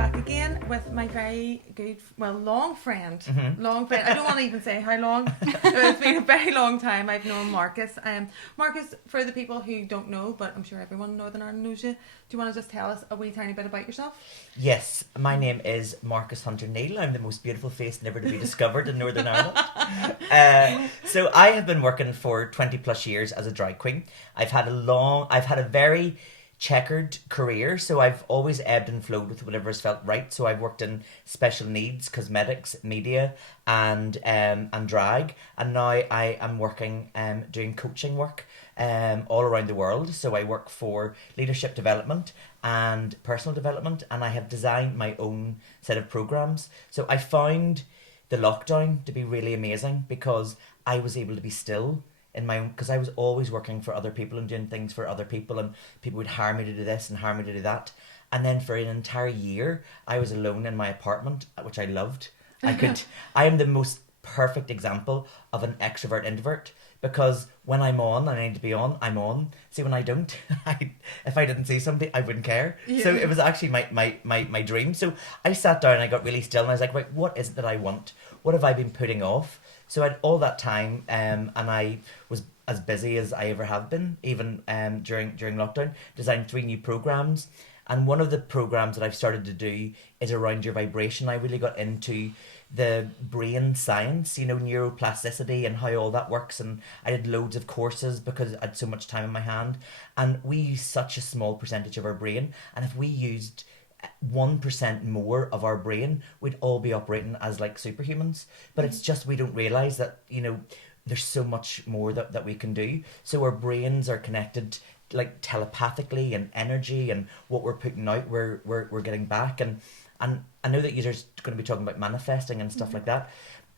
back again with my very good, long friend. Long friend. I don't want to even say how long. It's been a very long time I've known Marcus. Marcus, for the people who don't know, but I'm sure everyone in Northern Ireland knows you, do you want to just tell us a wee tiny bit about yourself? Yes, my name is Marcus Hunter Neill. I'm the most beautiful face never to be discovered in Northern Ireland. So I have been working for 20 plus years as a drag queen. I've had a very checkered career, so I've always ebbed and flowed with whatever has felt right. So I've worked in special needs, cosmetics, media, and drag, and now I am working doing coaching work all around the world. So I work for leadership development and personal development, and I have designed my own set of programs. So I found the lockdown to be really amazing because I was able to be still in my own, because I was always working for other people and doing things for other people, and people would hire me to do this and hire me to do that. And then for an entire year I was alone in my apartment, which I loved. I am the most perfect example of an extrovert introvert, because when I'm on and I need to be on, I'm on. See, when I don't, if I didn't see somebody, I wouldn't care. Yeah. So it was actually my dream. So I sat down and I got really still, and I was like, right, what is it that I want? What have I been putting off? So I had all that time, and I was as busy as I ever have been, even during lockdown, designed 3 new programs. And one of the programs that I've started to do is around your vibration. I really got into the brain science, neuroplasticity and how all that works. And I did loads of courses because I had so much time in my hand. And we use such a small percentage of our brain. And if we used 1% more of our brain, we'd all be operating as like superhumans. But it's just we don't realise that, there's so much more that we can do. So our brains are connected like telepathically, and energy, and what we're putting out we're getting back. And I know that you're going to be talking about manifesting and stuff like that.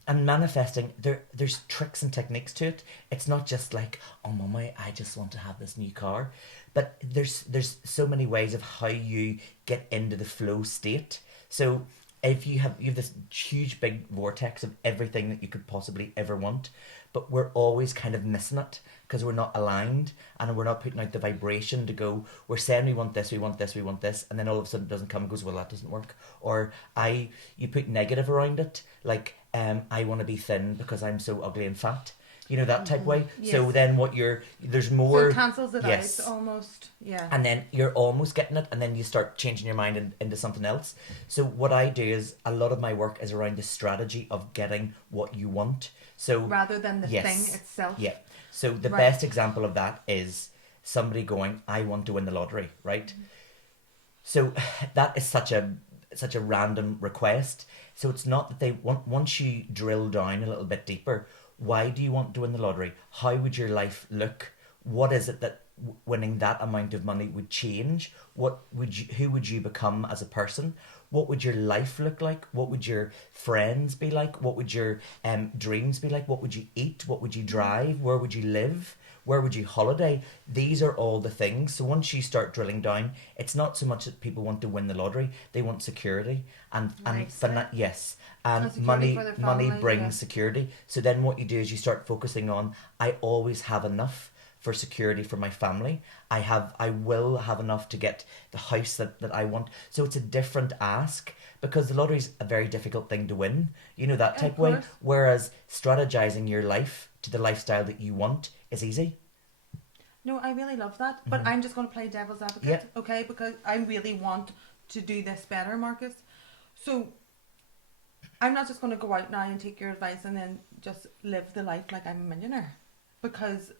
And manifesting, there's tricks and techniques to it. It's not just like, oh mama, I just want to have this new car. But there's so many ways of how you get into the flow state. So if you have this huge big vortex of everything that you could possibly ever want, but we're always kind of missing it because we're not aligned, and we're not putting out the vibration to go, we're saying we want this, we want this, we want this, and then all of a sudden it doesn't come and goes, well, that doesn't work. Or you put negative around it, like I want to be thin because I'm so ugly and fat. That type way. Yes. So then there's more. So it cancels it out almost. Yeah. And then you're almost getting it, and then you start changing your mind into something else. So what I do is a lot of my work is around the strategy of getting what you want. So rather than the thing itself. Yeah. So the best example of that is somebody going, I want to win the lottery, right? Mm-hmm. So that is such a random request. So it's not that they want, once you drill down a little bit deeper, why do you want to win the lottery? How would your life look? What is it that winning that amount of money would change? Who would you become as a person? What would your life look like? What would your friends be like? What would your dreams be like? What would you eat? What would you drive? Where would you live? Where would you holiday? These are all the things. So once you start drilling down, it's not so much that people want to win the lottery; they want security and yes, and money brings security. So then what you do is you start focusing on, I always have enough for security for my family. I will have enough to get the house that I want. So it's a different ask, because the lottery's a very difficult thing to win, that type way. Whereas strategizing your life to the lifestyle that you want is easy. No, I really love that. But I'm just going to play devil's advocate, okay? Because I really want to do this better, Marcus. So I'm not just going to go out now and take your advice and then just live the life like I'm a millionaire, because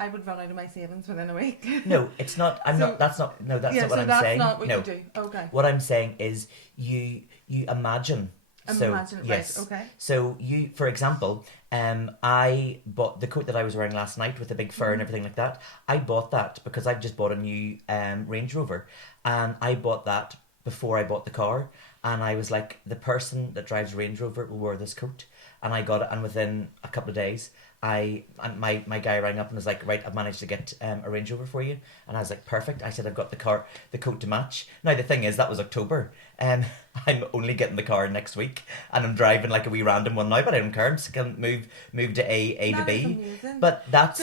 I would run out of my savings within a week. No, it's not. That's not what I'm saying. That's not what you do. Okay. What I'm saying is you imagine. Right, okay. So you, for example, I bought the coat that I was wearing last night with the big fur and everything like that. I bought that because I've just bought a new Range Rover, and I bought that before I bought the car. And I was like, the person that drives Range Rover will wear this coat. And I got it, and within a couple of days, my guy rang up and was like, right, I've managed to get a Range Rover for you. And I was like, perfect. I said, I've got the coat to match. Now the thing is, that was October, and I'm only getting the car next week, and I'm driving like a wee random one now, but I don't care. I'm just gonna move to A to B. Amazing. But that's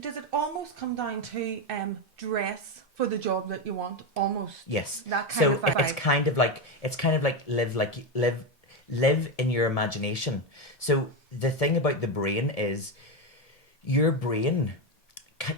does it almost come down to dress for the job that you want? Almost. Yes. That kind of vibe. It's kind of like live in your imagination. So the thing about the brain is, your brain,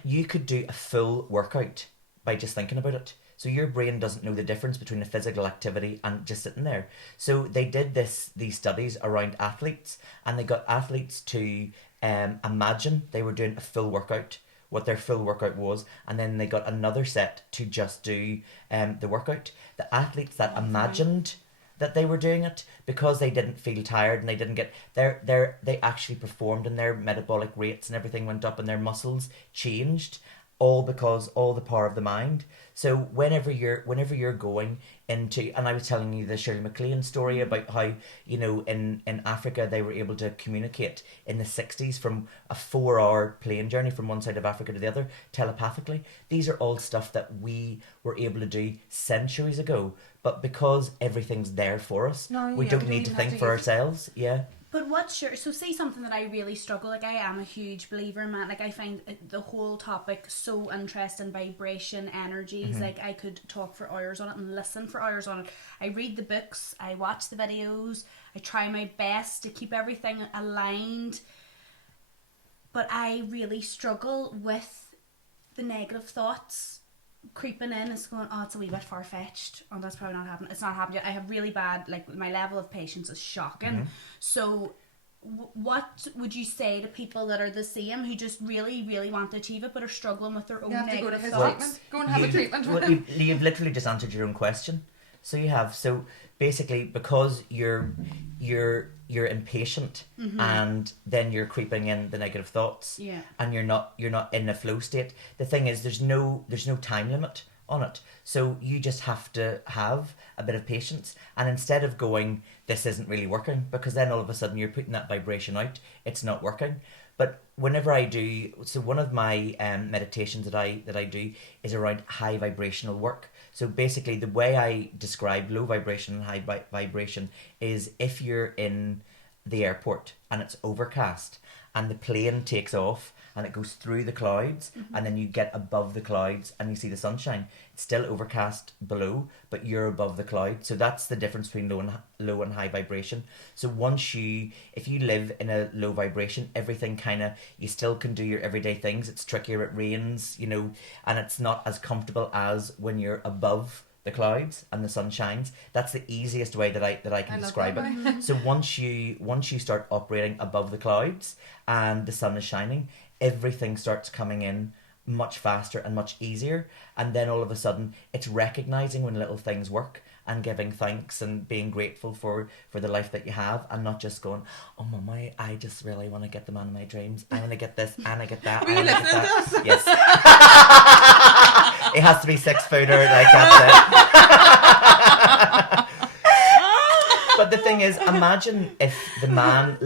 you could do a full workout by just thinking about it. So your brain doesn't know the difference between a physical activity and just sitting there. So they did these studies around athletes, and they got athletes to imagine they were doing a full workout, what their full workout was, and then they got another set to just do the workout. The athletes that imagined that they were doing it, because they didn't feel tired and they didn't get they actually performed, and their metabolic rates and everything went up and their muscles changed, all because all the power of the mind. So whenever you're going into, and I was telling you the Shirley MacLaine story about how, in Africa they were able to communicate in the 60s from a 4-hour plane journey from one side of Africa to the other telepathically. These are all stuff that we were able to do centuries ago, but because everything's there for us, we don't need to think for ourselves. Yeah. But so say something that I really struggle, like I am a huge believer in that, like I find the whole topic so interesting, vibration, energies, like I could talk for hours on it and listen for hours on it. I read the books, I watch the videos, I try my best to keep everything aligned, but I really struggle with the negative thoughts creeping in. It's going, it's a wee bit far-fetched, that's probably not happening. It's not happened yet. I have really bad, like my level of patience is shocking. So what would you say to people that are the same, who just really, really want to achieve it but are struggling with their own negative thoughts? Go and have a treatment. You've literally just answered your own question. So you have. So basically, because you're impatient, and then you're creeping in the negative thoughts, and you're not in a flow state. The thing is, there's no time limit on it. So you just have to have a bit of patience, and instead of going, this isn't really working, because then all of a sudden you're putting that vibration out, it's not working. But whenever I do, so one of my meditations that I do is around high vibrational work. So basically, the way I describe low vibration and high vibration is, if you're in the airport and it's overcast and the plane takes off and it goes through the clouds, and then you get above the clouds and you see the sunshine. It's still overcast below, but you're above the cloud. So that's the difference between low and high vibration. So if you live in a low vibration, everything you still can do your everyday things. It's trickier, it rains, and it's not as comfortable as when you're above the clouds and the sun shines. That's the easiest way that I can describe it. So once you start operating above the clouds and the sun is shining, everything starts coming in much faster and much easier, and then all of a sudden it's recognizing when little things work and giving thanks and being grateful for the life that you have, and not just going, oh mama, I just really want to get the man of my dreams, I want to get this and I get that. Were you listening to us? Yes. It has to be 6 footer, like that's it. But the thing is, imagine if the man,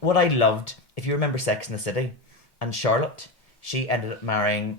what I loved, if you remember Sex and the City, and Charlotte, she ended up marrying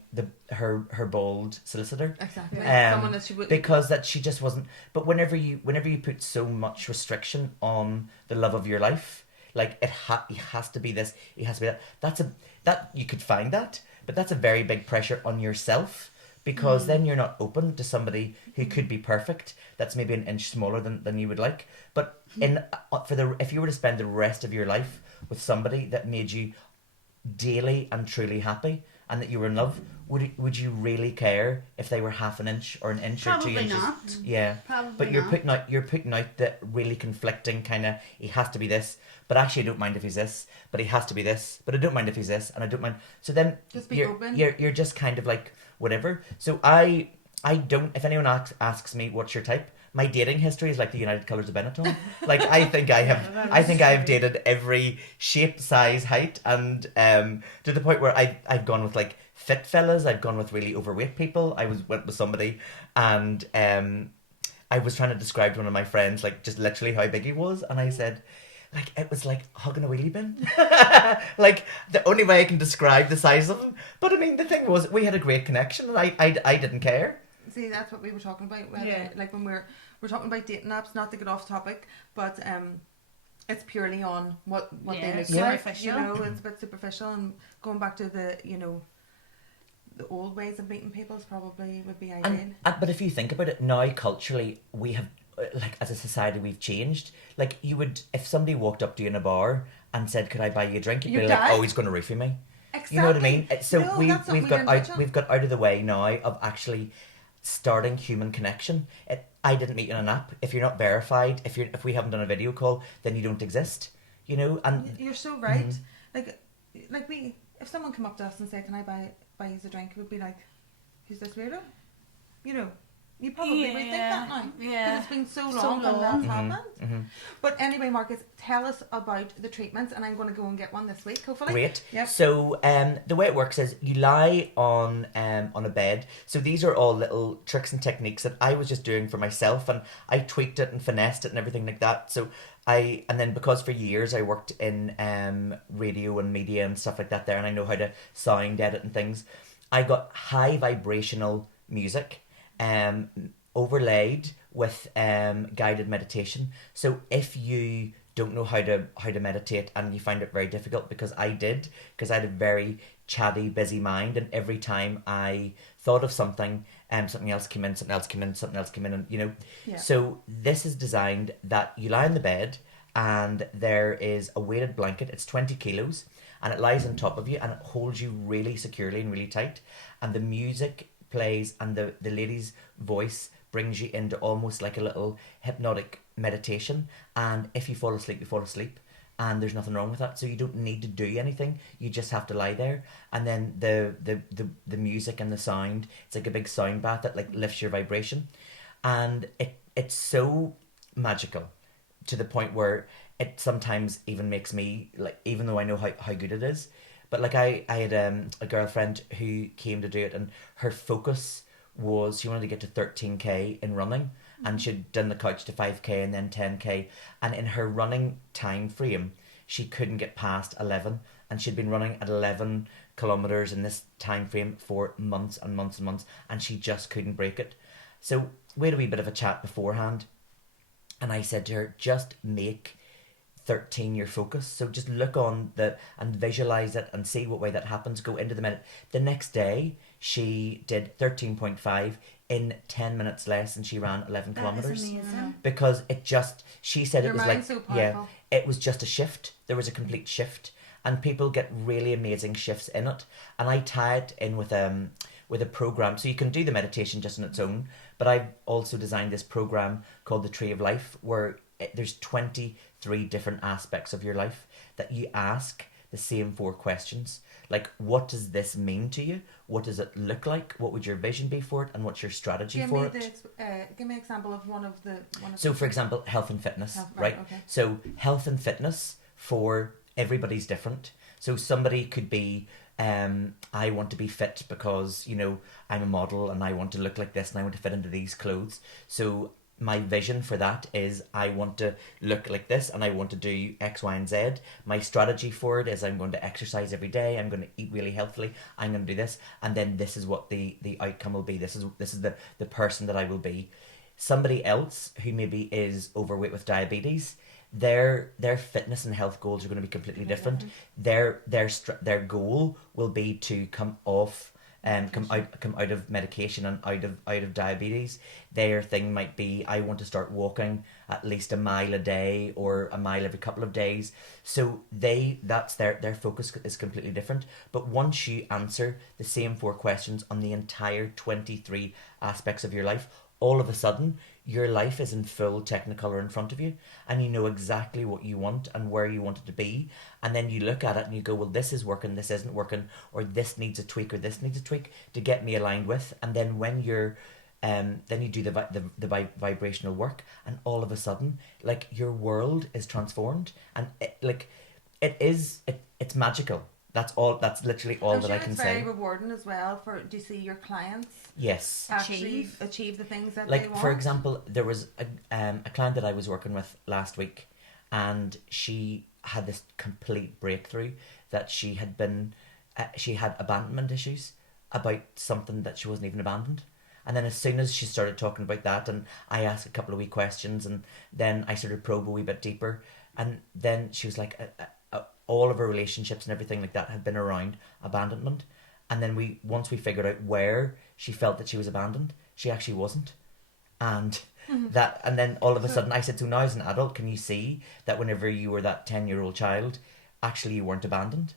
her bald solicitor. Exactly. Someone that she wouldn't, because that she just wasn't. But whenever you put so much restriction on the love of your life, like it has to be this, it has to be that. That you could find that, but that's a very big pressure on yourself, because then you're not open to somebody who could be perfect, that's maybe an inch smaller than you would like. But if you were to spend the rest of your life with somebody that made you daily and truly happy, and that you were in love, would you really care if they were half an inch or an inch Probably or 2 inches? Not. Yeah. Probably but you're not. putting out the really conflicting he has to be this, but actually I don't mind if he's this, but he has to be this, but I don't mind if he's this, and I don't mind. So then just be open. You're just kind of like whatever. So I don't, if anyone asks me what's your type, my dating history is like the United Colours of Benetton. Like I think I have dated every shape, size, height, and to the point where I've gone with like fit fellas, I've gone with really overweight people. I went with somebody, and I was trying to describe to one of my friends like just literally how big he was, and I said, like, it was like hugging a wheelie bin. Like the only way I can describe the size of him. But I mean, the thing was, we had a great connection, and I didn't care. See, that's what we were talking about. Like when we're talking about dating apps, not to get off topic, but it's purely on what Yeah, they look superficial. like. You know, it's a bit superficial, and going back to the the old ways of meeting people is probably would be ideal. But if you think about it now, culturally, we have, like, as a society, we've changed. Like, you would, if somebody walked up to you in a bar and said, "Could I buy you a drink?" You'd be You'd like, die. "Oh, he's going to roofie me." Exactly. You know what I mean? So No, that's we've something got we're out of the way now of actually starting human connection. I didn't meet you on an app. If you're not verified, if we haven't done a video call, then you don't exist. You know, and You're so right. Like we, if someone come up to us and say, "Can I buy you a drink?" We'd be like, "Who's this weirdo?" You know, you probably would think that now. Yeah. Because it's been so So long and long. that's happened. But anyway, Marcus, tell us about the treatments, and I'm going to go and get one this week, hopefully. great. Yep. So the way it works is you lie on a bed. So these are all little tricks and techniques that I was just doing for myself, and I tweaked it and finessed it and everything like that. So and then because for years I worked in radio and media and stuff like that there, and I know how to sound edit and things, I got high vibrational music overlaid with guided meditation. So if you don't know how to meditate and you find it very difficult, because I had a very chatty, busy mind, and every time I thought of something, something else came in, and Yeah. So this is designed that you lie on the bed and there is a weighted blanket. It's 20 kilos, and it lies on top of you and it holds you really securely and really tight, and the music plays, and the lady's voice brings you into almost like a little hypnotic meditation. And if you fall asleep, you fall asleep, and there's nothing wrong with that. So you don't need to do anything, you just have to lie there. And then the music and the sound, it's like a big sound bath that like lifts your vibration, and it's so magical to the point where it sometimes even makes me, like, even though I know how good it is, but like I had a girlfriend who came to do it, and her focus was she wanted to get to 13k in running, and she'd done the couch to 5k and then 10k, and in her running time frame she couldn't get past 11, and she'd been running at 11 kilometers in this time frame for months and months and months, and she just couldn't break it. So we had a wee bit of a chat beforehand, and I said to her, just make 13 your focus. So just look on and visualize it and see what way that happens. Go into the minute. The next day she did 13.5 in 10 minutes less, and she ran 11 That kilometers. is amazing. Because she said Your it was mind's like, so powerful. it was just a shift. There was a complete shift, and people get really amazing shifts in it. And I tie it in with a program, so you can do the meditation just on its own, but I've also designed this program called the Tree of Life, where there's 23 different aspects of your life that you ask the same 4 questions. Like, what does this mean to you? What does it look like? What would your vision be for it? And what's your strategy for it? Give me an example of one of the. So, for example, health and fitness, right? Okay. So, health and fitness for everybody's different. So, somebody could be, I want to be fit because, I'm a model and I want to look like this and I want to fit into these clothes. So, my vision for that is I want to look like this and I want to do X, Y, and Z. My strategy for it is I'm going to exercise every day. I'm going to eat really healthily. I'm going to do this, and then this is what the outcome will be. This is the person that I will be. Somebody else who maybe is overweight with diabetes, their fitness and health goals are going to be completely different. Their goal will be to come off. Come out of medication and out of diabetes. Their thing might be, I want to start walking at least a mile a day or a mile every couple of days. So that's their focus is completely different. But once you answer the same 4 questions on the entire 23 aspects of your life, all of a sudden your life is in full Technicolor in front of you, and you know exactly what you want and where you want it to be. And then you look at it and you go, well, this is working, this isn't working, or this needs a tweak, or this needs a tweak to get me aligned with. And then when you're then you do the vibrational work, and all of a sudden, like, your world is transformed, and it's magical. That's literally all that I can it's say. very rewarding as well to see your clients Yes. actually achieve the things that Like, they want. for example, there was a client that I was working with last week, and she had this complete breakthrough that she had abandonment issues about something that she wasn't even abandoned. And then as soon as she started talking about that, and I asked a couple of wee questions, and then I started to probe a wee bit deeper, And then she was like, all of her relationships and everything like that had been around abandonment. And then once we figured out where she felt that she was abandoned, she actually wasn't. And and then all of a sudden I said, so now as an adult, can you see that whenever you were that 10-year-old child, actually you weren't abandoned?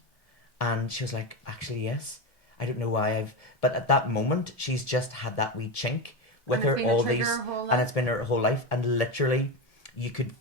And she was like, actually, yes. I don't know why but at that moment, she's just had that wee chink with her all these, and it's been her whole life. And literally, you could,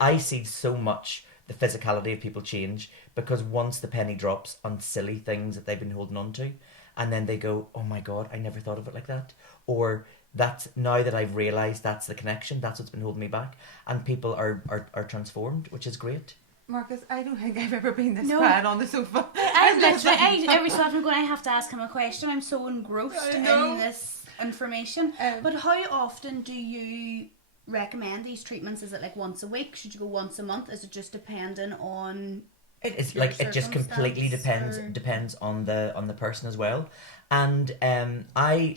I see so much the physicality of people change, because once the penny drops on silly things that they've been holding on to, and then they go, oh my God, I never thought of it like that. Or that's, now that I've realised that's the connection, that's what's been holding me back. And people are transformed, which is great. Marcus, I don't think I've ever been this bad on the sofa. Every so often I'm going, I have to ask him a question. I'm so engrossed in this information. But how often do you recommend these treatments? Is it like once a week? Should you go once a month? Is it just dependent on... It is like, it just completely depends on the person as well. And I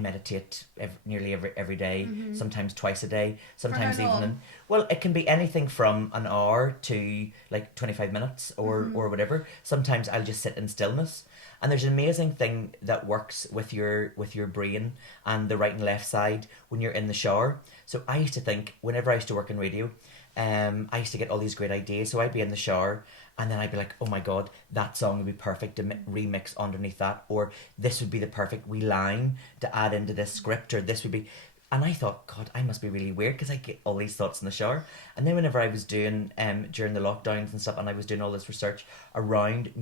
meditate nearly every day, sometimes twice a day, sometimes even well, it can be anything from an hour to like 25 minutes or whatever. Sometimes I'll just sit in stillness. And there's an amazing thing that works with your brain and the right and left side when you're in the shower. So I used to think, whenever I used to work in radio, I used to get all these great ideas. So I'd be in the shower and then I'd be like, oh my God, that song would be perfect to remix underneath that. Or this would be the perfect wee line to add into this script, or this would be... And I thought, God, I must be really weird, because I get all these thoughts in the shower. And then whenever I was doing, during the lockdowns and stuff, and I was doing all this research around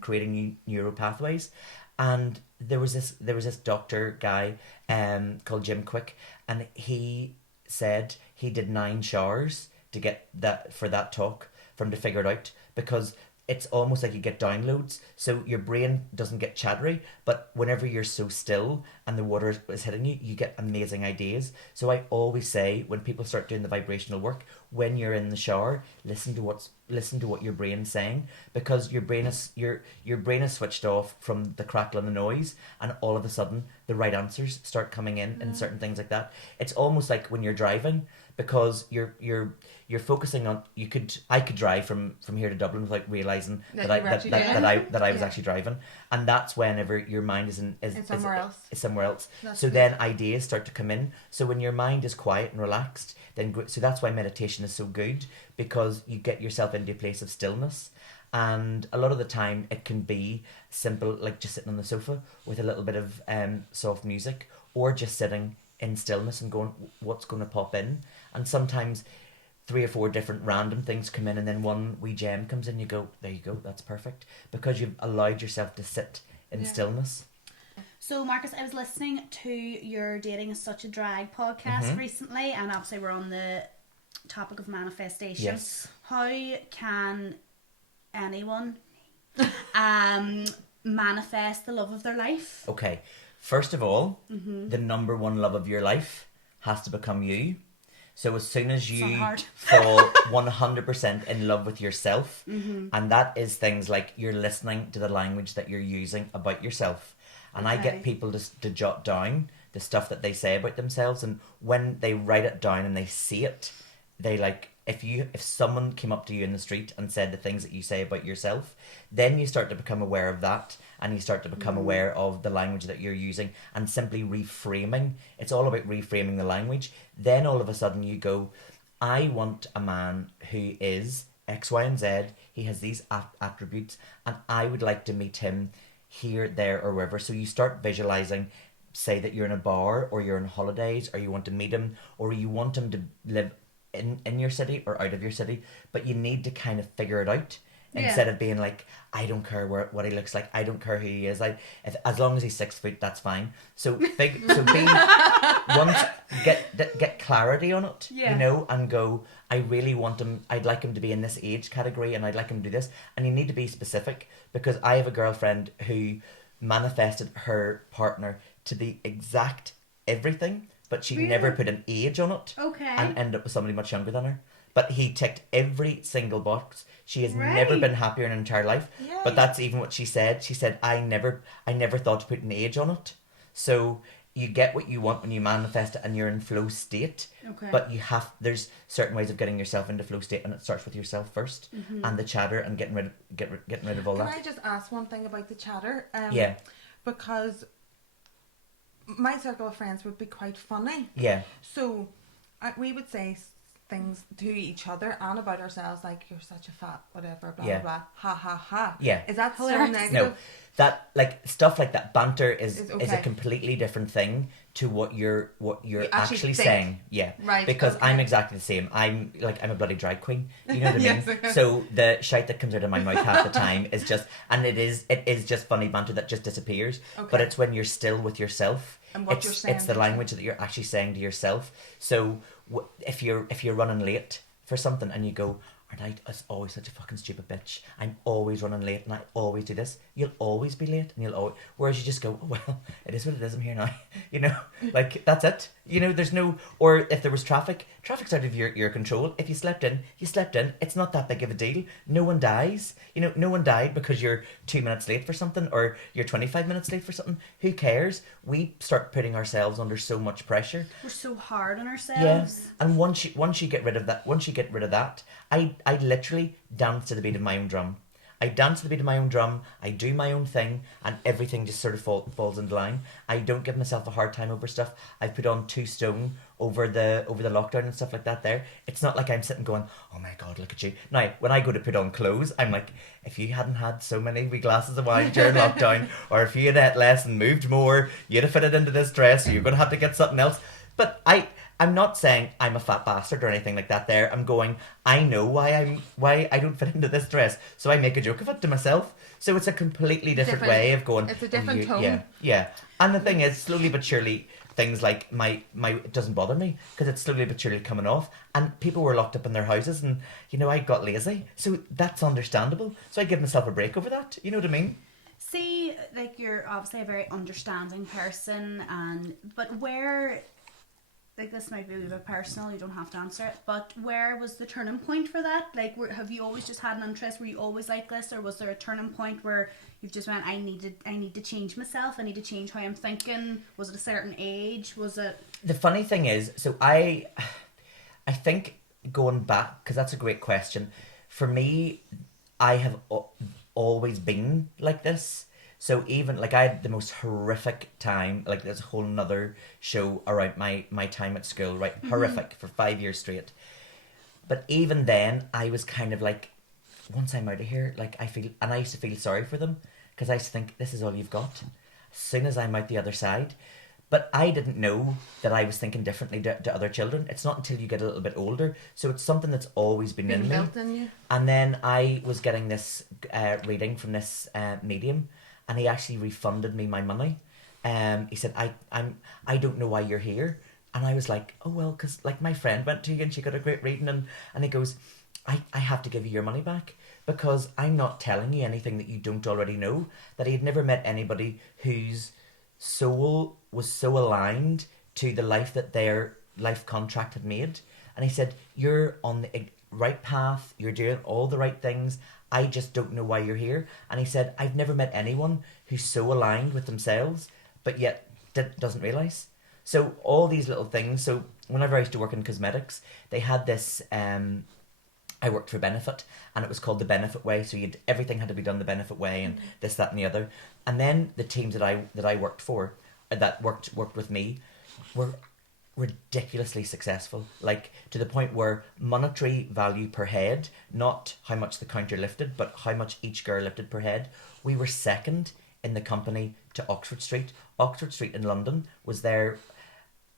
creating new neural pathways, and there was this doctor guy called Jim Quick, and he said he did 9 showers to get that, for that talk, for him to figure it out, because it's almost like you get downloads, so your brain doesn't get chattery, but whenever you're so still and the water is hitting you, you get amazing ideas. So I always say, when people start doing the vibrational work, when you're in the shower, listen to what your brain's saying, because your brain is switched off from the crackle and the noise, and all of a sudden the right answers start coming in and certain things like that. It's almost like when you're driving, because you're focusing on, I could drive from here to Dublin without realising that I was actually driving, and that's whenever your mind is somewhere else. So then ideas start to come in. So when your mind is quiet and relaxed, so that's why meditation is so good, because you get yourself into a place of stillness. And a lot of the time it can be simple, like just sitting on the sofa with a little bit of soft music, or just sitting in stillness and going, what's going to pop in? And sometimes 3 or 4 different random things come in, and then one wee gem comes in, you go, there you go, that's perfect, because you've allowed yourself to sit in stillness. So Marcus, I was listening to your Dating Is Such a Drag podcast recently, and obviously we're on the topic of manifestation. Yes. How can anyone manifest the love of their life? Okay, first of all, the number one love of your life has to become you. So as soon as you fall 100% in love with yourself, and that is things like you're listening to the language that you're using about yourself. And I get people to jot down the stuff that they say about themselves, and when they write it down and they see it, they like, if someone came up to you in the street and said the things that you say about yourself, then you start to become aware of that, and you start to become aware of the language that you're using, and simply reframing. It's all about reframing the language. Then all of a sudden you go, I want a man who is X, Y, and Z. He has these attributes, and I would like to meet him here, there, or wherever. So you start visualizing, say that you're in a bar, or you're on holidays, or you want to meet him, or you want him to live in your city or out of your city, but you need to kind of figure it out. Instead of being like, I don't care what he looks like, I don't care who he is, as long as he's 6 foot, that's fine. So get clarity on it, you know, and go, I really want him, I'd like him to be in this age category, and I'd like him to do this. And you need to be specific, because I have a girlfriend who manifested her partner to be exact everything, but she never put an age on it, and ended up with somebody much younger than her. But he ticked every single box. She has never been happier in her entire life. Yay. But that's even what she said. She said, I never thought to put an age on it. So you get what you want when you manifest it and you're in flow state. Okay. But there's certain ways of getting yourself into flow state, and it starts with yourself first, and the chatter, and getting rid of all Can that. I just ask one thing about the chatter? Yeah. Because my circle of friends would be quite funny. Yeah. So we would say things to each other and about ourselves, like, you're such a fat whatever, blah, Yeah. blah, blah, ha, ha, ha. Yeah. Is that so Hilarious. negative? No, that like stuff like that banter is okay. a completely different thing to what you're You actually think. saying. Yeah, Right, Because okay. I'm exactly the same. I'm a bloody drag queen. You know what I mean? Yes, okay. So the shite that comes out of my mouth half the time is just, and it is just funny banter that just disappears. Okay. But it's when you're still with yourself. And what it's, you're saying It's the to language that you're actually saying to yourself. So if you're running late for something and you go, aren't I always such a fucking stupid bitch? I'm always running late and I always do this. You'll always be late, and you'll always. Whereas you just go, oh, well, it is what it is. I'm here now. You know, like that's it. You know, there's no. Or if there was traffic's out of your control. If you slept in, you slept in. It's not that big of a deal. No one dies. You know, no one died because you're 2 minutes late for something or you're 25 minutes late for something. Who cares? We start putting ourselves under so much pressure. We're so hard on ourselves. Yes, and once you get rid of that, I literally dance to the beat of my own drum. I dance to the beat of my own drum. I do my own thing, and everything just sort of falls into line. I don't give myself a hard time over stuff. I've put on 2 stone over the lockdown and stuff like that. There, it's not like I'm sitting going, "Oh my God, look at you." Now, when I go to put on clothes, I'm like, if you hadn't had so many wee glasses of wine during lockdown, or if you had ate less and moved more, you'd have fitted into this dress. So you're going to have to get something else. But I'm not saying I'm a fat bastard or anything like that there. I'm going, I know why I don't fit into this dress, so I make a joke of it to myself. So it's a completely different way of going. It's a different tone. Yeah. And the thing is, slowly but surely, things like my it doesn't bother me because it's slowly but surely coming off. And people were locked up in their houses, and I got lazy, so that's understandable. So I give myself a break over that. You know what I mean? See, like, you're obviously a very understanding person, but where, like, this might be a little bit personal, you don't have to answer it, but where was the turning point for that? Like, have you always just had an interest? Were you always like this, or was there a turning point where you've just went, I need to change myself, I need to change how I'm thinking? Was it a certain age? Was it... The funny thing is, so I think, going back, because that's a great question, for me, I have always been like this. So even, like, I had the most horrific time, like, there's a whole nother show around my time at school, right? Mm-hmm. Horrific for 5 years straight. But even then, I was kind of like, once I'm out of here, like, I used to feel sorry for them, because I used to think, this is all you've got, as soon as I'm out the other side. But I didn't know that I was thinking differently to other children. It's not until you get a little bit older. So it's something that's always been in me. Built in you. And then I was getting this reading from this medium, and he actually refunded me my money. He said, I don't know why you're here. And I was like, oh, well, because, like, my friend went to you and she got a great reading. And he goes, I have to give you your money back, because I'm not telling you anything that you don't already know. That he had never met anybody whose soul was so aligned to the life that their life contract had made. And he said, you're on the right path, you're doing all the right things, I just don't know why you're here. And he said, I've never met anyone who's so aligned with themselves, but yet doesn't realise. So all these little things. So whenever I used to work in cosmetics, they had this, I worked for Benefit, and it was called the Benefit Way. So everything had to be done the Benefit Way, and this, that, and the other. And then the teams that I worked for, that worked with me, were ridiculously successful, like to the point where monetary value per head, not how much the counter lifted, but how much each girl lifted per head, we were second in the company to Oxford Street. Oxford Street in London was there,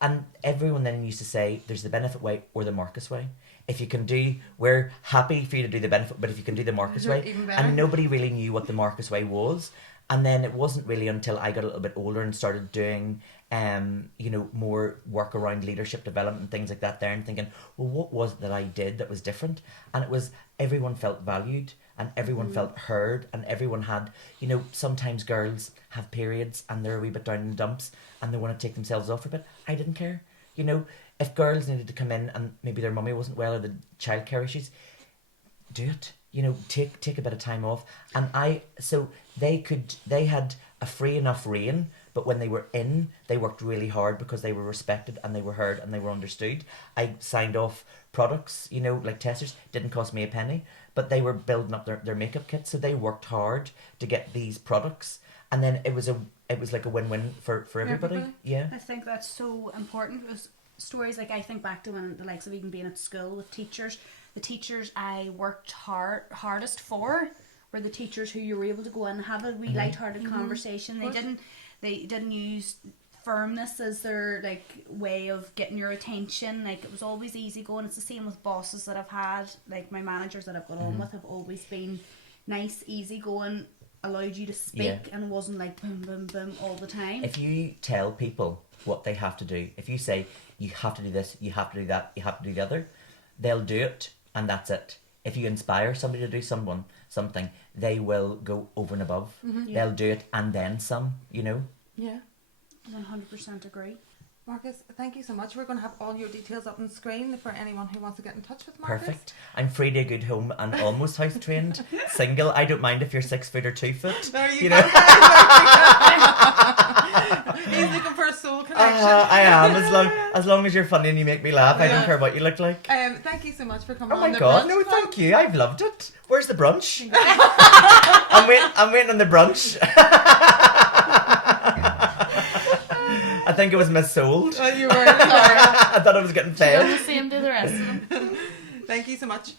and everyone then used to say there's the Benefit Way or the Marcus Way. If you can do, we're happy for you to do the Benefit, but if you can do the Marcus Way. Even better. And nobody really knew what the Marcus Way was. And then it wasn't really until I got a little bit older and started doing, more work around leadership development and things like that there, and thinking, well, what was it that I did that was different? And it was, everyone felt valued, and everyone felt heard, and everyone had, sometimes girls have periods and they're a wee bit down in the dumps and they want to take themselves off a bit. I didn't care. If girls needed to come in and maybe their mummy wasn't well or the childcare issues, do it. Take a bit of time off. And so they had a free enough reign but when they were in, they worked really hard because they were respected and they were heard and they were understood. I signed off products, you know, like testers, didn't cost me a penny, but they were building up their makeup kits, so they worked hard to get these products, and then it was like a win-win for everybody. Yeah, I think that's so important. It was stories like, I think back to when the likes of even being at school with teachers, the teachers I worked hardest for were the teachers who you were able to go in and have a wee light-hearted conversation. They didn't use firmness as their like way of getting your attention. Like, it was always easy going. It's the same with bosses that I've had. Like, my managers that I've got on with have always been nice, easy going, allowed you to speak, and wasn't like boom, boom, boom all the time. If you tell people what they have to do, if you say you have to do this, you have to do that, you have to do the other, they'll do it, and that's it. If you inspire somebody to do something, they will go over and above. They'll do it and then some, you know. Yeah. 100% agree. Marcus, thank you so much. We're going to have all your details up on the screen for anyone who wants to get in touch with Marcus. Perfect. I'm free to good home and almost house trained. Single. I don't mind if you're 6 foot or 2 foot. No, you know. He's looking for a soul connection. I am. As long as you're funny and you make me laugh, I don't care what you look like. Thank you so much for coming Oh on my the god, brunch no, club. thank you. I've loved it. Where's the brunch? I'm waiting on the brunch. I think it was missold. Oh, you were. Sorry. I thought I was getting You're fed. the same to the rest of them. Thank you so much.